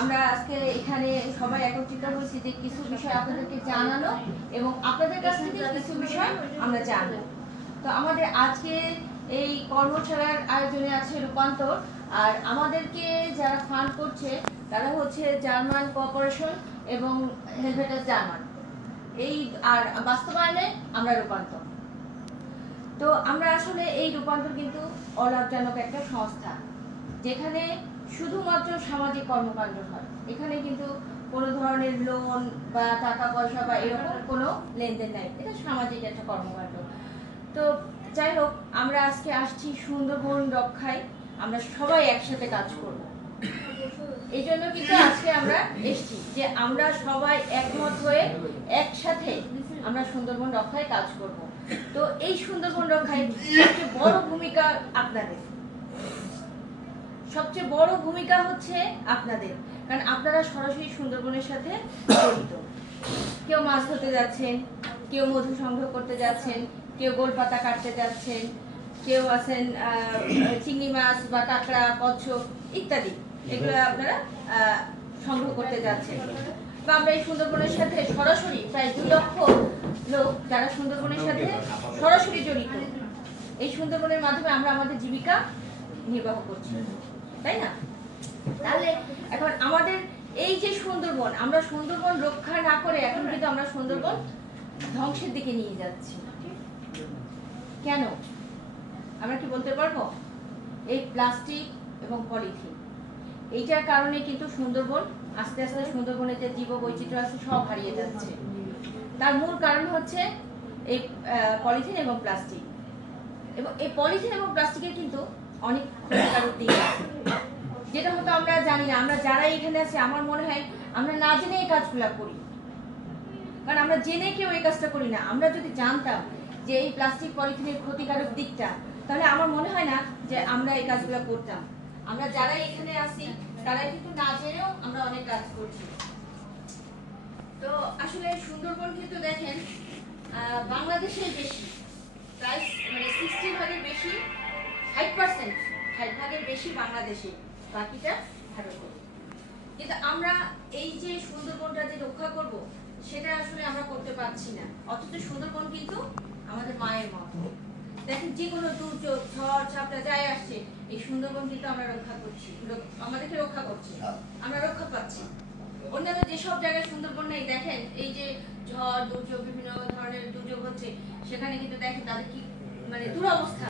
আমরা আজকে এখানে সবাই একত্রিত হয়েছি যে কিছু বিষয় আপনাদেরকে জানানো এবং আপনাদের কাছ থেকে কিছু বিষয় আমরা জানবো। তো আমাদের আজকে এই কর্মশালার আয়োজনে আছে রূপান্তর, আর আমাদেরকে যারা ফান্ড করছে তারা হচ্ছে জার্মান কোঅপারেশন এবং হেলভেটাস জার্মান, এই আর বাস্তবায়নে আমরা রূপান্তর। তো আমরা আসলে এই রূপান্তর কিন্তু অলাভজনক একটা সংস্থা, যেখানে শুধুমাত্র সামাজিক কর্মকাণ্ড হয়। এখানে কিন্তু কোনো ধরনের লোন বা টাকা পয়সা বা এরকম কোনো লেনদেন নাই, এটা সামাজিক একটা কর্মকাণ্ড। তো যাই হোক, আমরা আজকে আসছি সুন্দরবন রক্ষায়, আমরা সবাই একসাথে কাজ করব। এই জন্য কিন্তু আজকে আমরা এসেছি যে আমরা সবাই একমত হয়ে একসাথে আমরা সুন্দরবন রক্ষায় কাজ করব। তো এই সুন্দরবন রক্ষায় সবচেয়ে বড় ভূমিকা আপনাদের, সবচেয়ে বড় ভূমিকা হচ্ছে আপনাদের, কারণ আপনারা সরাসরি সুন্দরবনের সাথে জড়িত। কেউ মাছ ধরতে যাচ্ছেন, কেউ মধু সংগ্রহ করতে যাচ্ছেন, কেউ গোলপাতা কাটতে যাচ্ছেন, কেউ আছেন চিংড়ি মাছ বা কাঁকড়া, কচ্ছপ ইত্যাদি, এগুলো আপনারা সংগ্রহ করতে যাচ্ছেন। বা আমরা এই সুন্দরবনের সাথে সরাসরি প্রায় 2 লক্ষ লোক যারা সুন্দরবনের সাথে সরাসরি জড়িত, এই সুন্দরবনের মাধ্যমে আমরা আমাদের জীবিকা নির্বাহ করছি, তাই না? তাহলে এখন আমাদের এই যে সুন্দরবন, আমরা সুন্দরবন রক্ষা না করে এখন কিন্তু আমরা সুন্দরবন ধ্বংসের দিকে নিয়ে যাচ্ছি। কেন আমরা কি বলতে পারবো? এই প্লাস্টিক এবং পলিথিন, এইটার কারণে কিন্তু সুন্দরবন আস্তে আস্তে সুন্দরবনের যে জীববৈচিত্র্য আছে সব হারিয়ে যাচ্ছে। তার মূল কারণ হচ্ছে এই পলিথিন এবং প্লাস্টিক। এবং এই পলিথিন এবং প্লাস্টিকের কিন্তু অনেক ক্ষতিকারক দিক আছে, যেটা হয়তো আমরা জানি না। আমরা যারা এখানে আছি, আমার মনে হয় আমরা না জেনে এই কাজগুলো করি, কারণ আমরা জেনে কেউ এই কাজটা করি না। আমরা যদি জানতাম যে এই প্লাস্টিক পলিথিনের ক্ষতিকারক দিকটা, তাহলে আমার মনে হয় না যে আমরা এই কাজগুলো করতাম। আমরা যারা এখানে আছি তারা কিন্তু না জেনেও আমরা অনেক কাজ করছি। তো আসলে সুন্দরবন কিন্তু দেখেন বাংলাদেশে বেশি, প্রায় মানে 60 ভাগের বেশি, 60 ভাগের বেশি বাংলাদেশে, বাকিটা ভারতে। কিন্তু আমরা এই যে সুন্দরবনটা যে রক্ষা করব, সেটা আসলে আমরা করতে পারছি না। অথচ সুন্দরবন কিন্তু আমাদের মায়ের মতো। দেখেন যে কোনো দুর্যোগ, ঝড় ঝাপটা যাই আসছে, এই সুন্দরবন কিন্তু আমরা রক্ষা করছি, আমাদেরকে রক্ষা করছে, আমরা রক্ষা পাচ্ছি। অন্যান্য যেসব জায়গায় সুন্দরবন নেই, দেখেন এই যে ঝড় দুর্যোগ, বিভিন্ন ধরনের দুর্যোগ হচ্ছে, সেখানে কিন্তু দেখেন তাদের কি মানে দুরবস্থা।